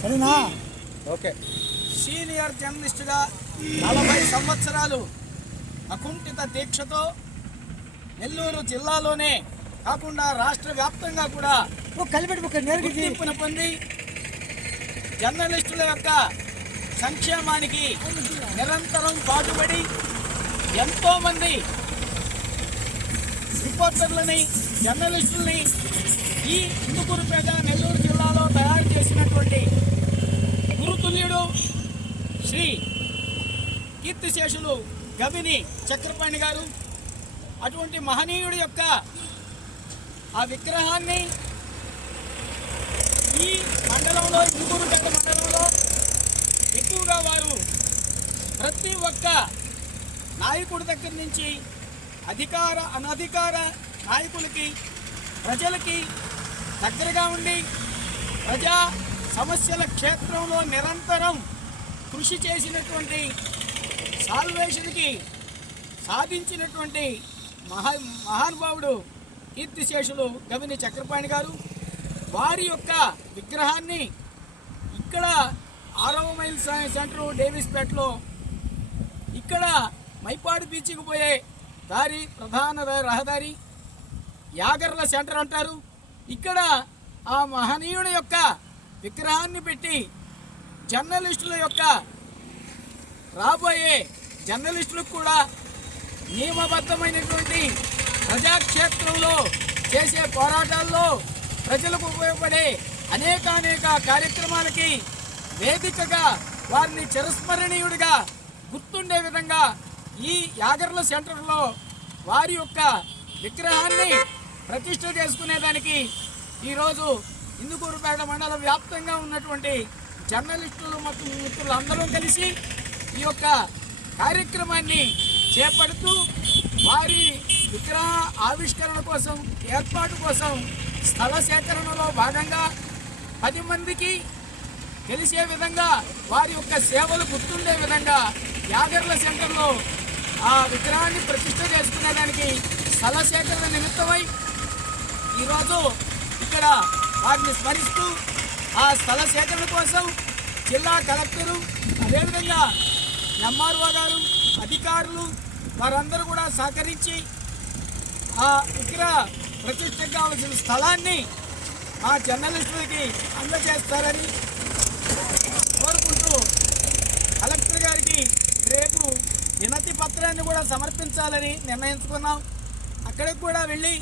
సరేనా? Okay. Senior జర్నలిస్టుగా 40 సంవత్సరాలు అకుంఠిత దీక్షతో నెల్లూరు జిల్లాలోనే కాకుండా రాష్ట్ర వ్యాప్తంగా కూడా గుర్తింపును పొంది జర్నలిస్టుల యొక్క సంక్షేమానికి నిరంతరం పాటుపడి ఎంతోమంది రిపోర్టర్లని జర్నలిస్టుల్ని ఈ ఇందుకూరుపేట నెల్లూరు జిల్లాలో తయారు చేసినటువంటి గురుతుల్యుడు శ్రీ కీర్తిశేషులు గవిని చక్రపాణి గారు, అటువంటి మహనీయుడి యొక్క ఆ విగ్రహాన్ని ఈ మండలంలో ఇందుకూరుపేట మండలంలో ఎక్కువగా వారు ప్రతి ఒక్క నాయకుడి దగ్గర నుంచి అధికార అనధికార నాయకులకి ప్రజలకి దగ్గరగా ఉండి ప్రజా సమస్యల క్షేత్రంలో నిరంతరం కృషి చేసినటువంటి సాల్వేషన్కి సాధించినటువంటి మహానుభావుడు కీర్తిశేషులు గవిని చక్రపాణి గారు. వారి యొక్క విగ్రహాన్ని ఇక్కడ 6వ మైల్ సెంటర్ డేవిస్పేటలో ఇక్కడ మైపాడు బీచ్కి పోయే దారి ప్రధాన రహదారి యాగర్ల సెంటర్ అంటారు. ఇక్కడ ఆ మహనీయుడి యొక్క విగ్రహాన్ని పెట్టి జర్నలిస్టుల యొక్క రాబోయే జర్నలిస్టులకు కూడా నియమబద్ధమైనటువంటి ప్రజాక్షేత్రంలో చేసే పోరాటాల్లో ప్రజలకు ఉపయోగపడే అనేక కార్యక్రమాలకి వేదికగా వారిని చిరస్మరణీయుడిగా గుర్తుండే విధంగా ఈ యాగర్ల సెంటర్లో వారి యొక్క విగ్రహాన్ని ప్రతిష్ఠ చేసుకునేదానికి ఈరోజు ఇందుకూరుపేట మండల వ్యాప్తంగా ఉన్నటువంటి జర్నలిస్టులు ಮತ್ತು మిత్రులు అందరూ కలిసి ఈ యొక్క కార్యక్రమాన్ని చేపడుతూ వారి విగ్రహ ఆవిష్కరణ కోసం ఏర్పాటు కోసం స్థల సేకరణలో భాగంగా 10 మందికి తెలిసే విధంగా వారి యొక్క సేవలు గుర్తుండే విధంగా యాగర్ల సెంటర్లో ఆ విగ్రహాన్ని ప్రతిష్ఠ చేసుకునేదానికి స్థల సేకరణ నిమిత్తమై ఈరోజు ఇక్కడ వారిని స్మరిస్తూ ఆ స్థల సేకరణ కోసం జిల్లా కలెక్టరు అదేవిధంగా ఎంఆర్ఓ గారు అధికారులు వారందరూ కూడా సహకరించి ఆ విగ్రహ ప్రతిష్టకు కావాల్సిన స్థలాన్ని మా జర్నలిస్టులకి అందజేస్తారని కోరుకుంటూ కలెక్టర్ గారికి రేపు వినతి పత్రాన్ని కూడా సమర్పించాలని నిర్ణయించుకున్నాం. అక్కడికి కూడా వెళ్ళి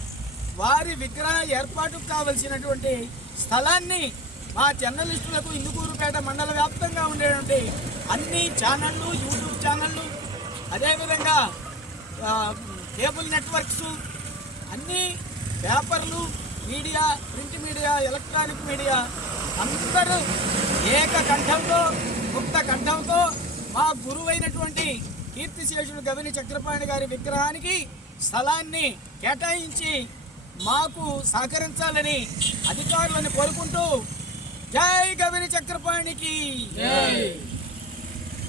వారి విగ్రహ ఏర్పాటుకు కావలసినటువంటి స్థలాన్ని మా జర్నలిస్టులకు ఇందుకూరుపేట మండల వ్యాప్తంగా ఉండేటువంటి అన్ని ఛానళ్ళు, యూట్యూబ్ ఛానళ్ళు, అదేవిధంగా కేబుల్ నెట్వర్క్స్, అన్ని పేపర్లు, media, print media, electronic media అందరూ ఏకకంఠంతో ముక్త కంఠంతో మా గురువైనటువంటి కీర్తిశేషుడు గవిని చక్రపాణి గారి విగ్రహానికి స్థలాన్ని కేటాయించి మాకు సహకరించాలని అధికారులను కోరుకుంటూ జై గవిని చక్రపాణికి జై.